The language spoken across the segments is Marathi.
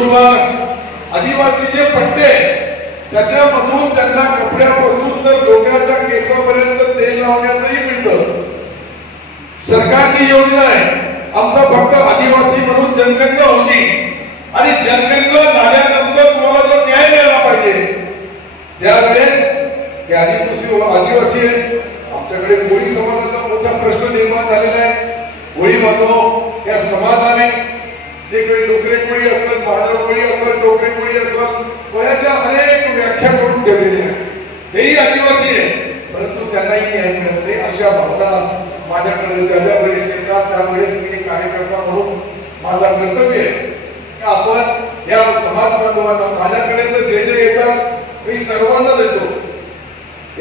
नंदुरबार आदिवासी जे पट्टे त्याच्यामधून त्यांना कपड्यापासून तर डोक्याच्या केसापर्यंत तेल लावण्याचंही मिळतं. सरकारची योजना आहे. आमचा फक्त आदिवासी म्हणून जनगणना होती आणि जनगणना झाल्यानंतर तुम्हाला जो न्याय मिळाला पाहिजे त्यावेळेस हे आदिवासी आहे. आमच्याकडे कोळी समाजाचा मोठा प्रश्न निर्माण झालेला आहे. कोळी बांधव या समाजाने जे काही डोकरे कोळी असेल, महादेव कोळी असेल, डोकरे कोळी असेल, कोळ्याच्या अनेक व्याख्या करून ठेवलेल्या आहेत. तेही आदिवासी आहे, परंतु त्यांनाही न्याय मिळत नाही. अशा भावना माझ्याकडे ज्या वेळेस येतात त्यावेळेस मी एक कार्यकर्ता म्हणून माझा कर्तव्य आहे की आपण या समाज बांधवांना, माझ्याकडे तर जे जे येतात मी सर्वांना देतो.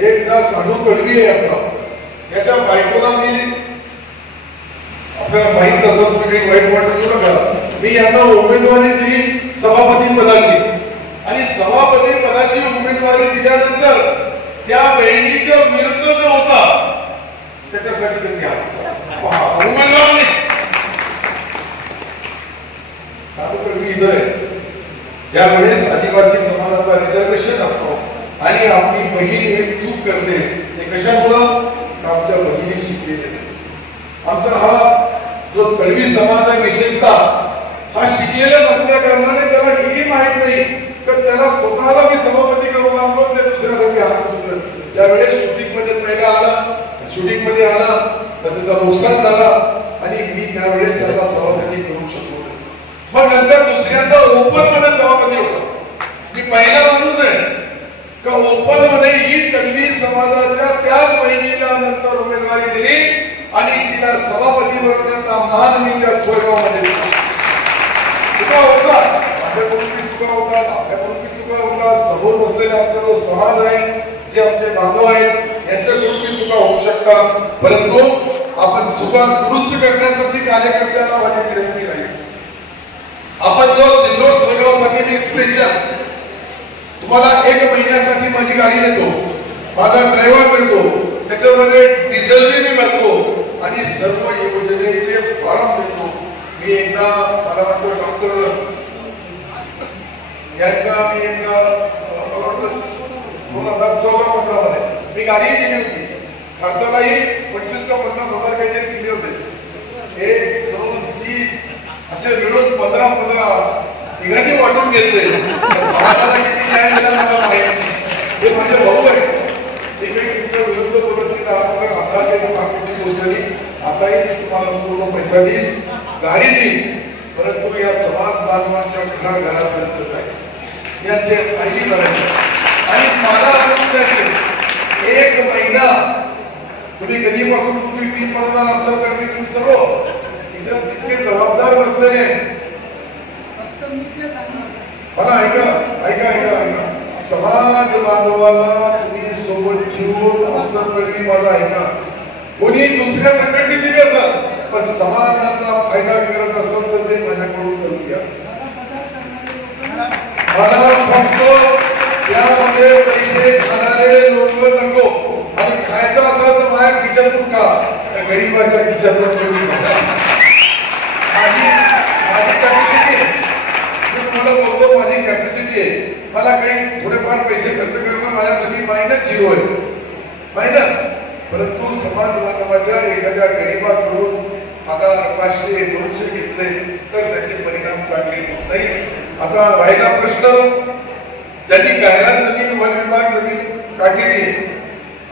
एकदा साधू कडवी आहे आता, त्याच्या बायकोला मी, आपल्याला माहित असं काही वाईट वाटत नका, मी यांना उमेदवारी दिली सभापती पदाची आणि सभापती पदाची उमेदवारी दिल्यानंतर त्या बहिणीच्या विरुद्ध जो होता त्याच्यासाठी त्यांनी उमेदवार नाही. साधू कडवी इथं आहे. ज्यावेळेस आदिवासी समाजाचा रिझर्वेशन असतो आणि आपली बहीण एक चूक करते, ते कशामुळं? आमच्या बहिणी शिकलेले. आमचा हा जो तळवी समाज आहे विशेषतः हा शिकलेला नसल्या कारणाने त्याला हेही माहित नाही की त्याला स्वतःला मी सभापती करून आणलो ते दुसऱ्यासाठी हात उचललं. त्यावेळेस शूटिंग मध्ये पहिला आला, शूटिंग मध्ये आला तर त्याचा नुकसान झाला आणि मी त्यावेळेस त्याला सभापती करू शकलो. मग नंतर दुसऱ्यांदा ओपन मध्ये सभापती होतो. मी पहिला माणूस आहे का ओपन मध्ये ही तळवी समाजाच्या त्याच बहिणीला नंतर उमेदवारी दिली आणि तिला सभापती बनवण्याचा मान मी त्या सोयगावमध्ये दिला. चुका होता, माझ्याकडून चुका होतात, आपल्याकडून चुका होतात, समोर बसलेला आपला जो समाज आहे, जे आमचे बांधव आहेत यांच्याकडून चुका होऊ शकतात, परंतु आपण चुका दुरुस्त करण्यासाठी कार्यकर्त्यांना माझी विनंती राहील. आपण जो सिल्लोड सोयगावसाठी मी स्पेशल तुम्हाला 1 महिन्यासाठी माझी गाडी देतो, माझा ड्रायव्हर देतो, त्याच्यामध्ये डिझेल मी भरतो आणि सर्व योजनेचे फॉर्म देतो. मी एकदा मला वाटतं डॉक्टर यांना मी एकदा 2014-15 मध्ये मी गाडी दिली होती. खर्चालाही 25 का 50 हजार काहीतरी दिले होते. 1, 2, 3 असे मिळून 15 तिघांनी वाटून घेतले. समाजाला किती न्याय दिला मला माहिती. हे माझे भाऊ आहे. ते काही तुमच्या विरुद्ध बोलत नाही. 10,000 काही मोठी गोष्ट नाही. आताही मी तुम्हाला पूर्ण पैसा देईल, गाडी देईल, परंतु या समाज बांधवांच्या घराघरापर्यंत जायचं, यांचे फायली भरायचे आणि मला द्यायचे 1 महिना. तुम्ही कधीपासून तुम्ही टीम बनवणार असाल तर तुम्ही सर्व इथं जितके जबाबदार बसलेले मला ऐका समाज बांधवाला तुम्ही सोबत घेऊन अवसर तळवी माझा ऐका. कोणी दुसऱ्या संघटनेची असेल पण समाजाचा फायदा करत असेल तर ते माझ्याकडून करून घ्या. मला फक्त त्यामध्ये पैसे खाणारे लोक नको आणि खायचं असेल तर माझ्या खिशातून का, त्या गरीबाच्या खिशातून करून माझी कॅपॅसिटी मी तुम्हाला बोलतो, माझी कॅपॅसिटी आहे. मला काही थोडेफार पैसे खर्च करणं माझ्यासाठी -0 आहे, मायनस. परंतु समाज बांधवाच्या एखाद्या गरीबाकडून 1000, 500, 200 घेतले तर त्याचे परिणाम चांगले होत नाही. आता राहिला प्रश्न, ज्यांनी गायरान जमीन, वन विभाग जमीन काढलेली आहे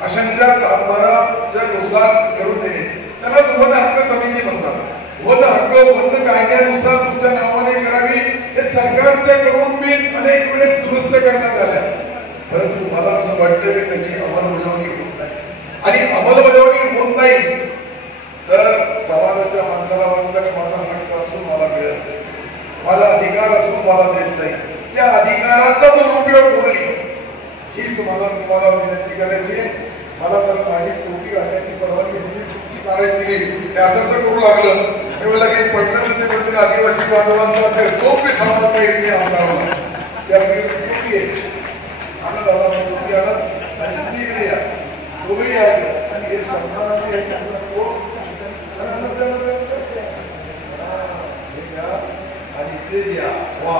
अशांच्या 7/12च्या नुसार करून देणे, त्यालाच वन हक्क समिती म्हणतात. वन हक्क वन कायद्यानुसार तुमच्या नावाने करावी हे सरकारच्या कडून मी अनेक वेळेस दुरुस्त करण्यात आल्या, परंतु मला असं वाटतं की त्याची अंमलबजावणी होत नाही. आणि अंमलबजावणी होत नाही तर समाजाच्या माणसाला वाटतं की माझा हक्क असून मला मिळत नाही, माझा अधिकार असून मला देत नाही. त्या अधिकाराचा दुरुपयोग होऊ नये हीच तुम्हाला विनंती करायची. मला जर माझी टोपी घालण्याची परवानगी दिली, चुकी काढायची दिली, ते असं करू लागलं मी मला काही पटलं ते म्हणते आदिवासी बांधवांचा तर टोपी सांभाळता येत नाही आमदाराला. त्या टोपी आहे आता दादा टोपी आणत आणि तुम्ही इकडे या, दोघे या आणि हे आणि ते द्या. वा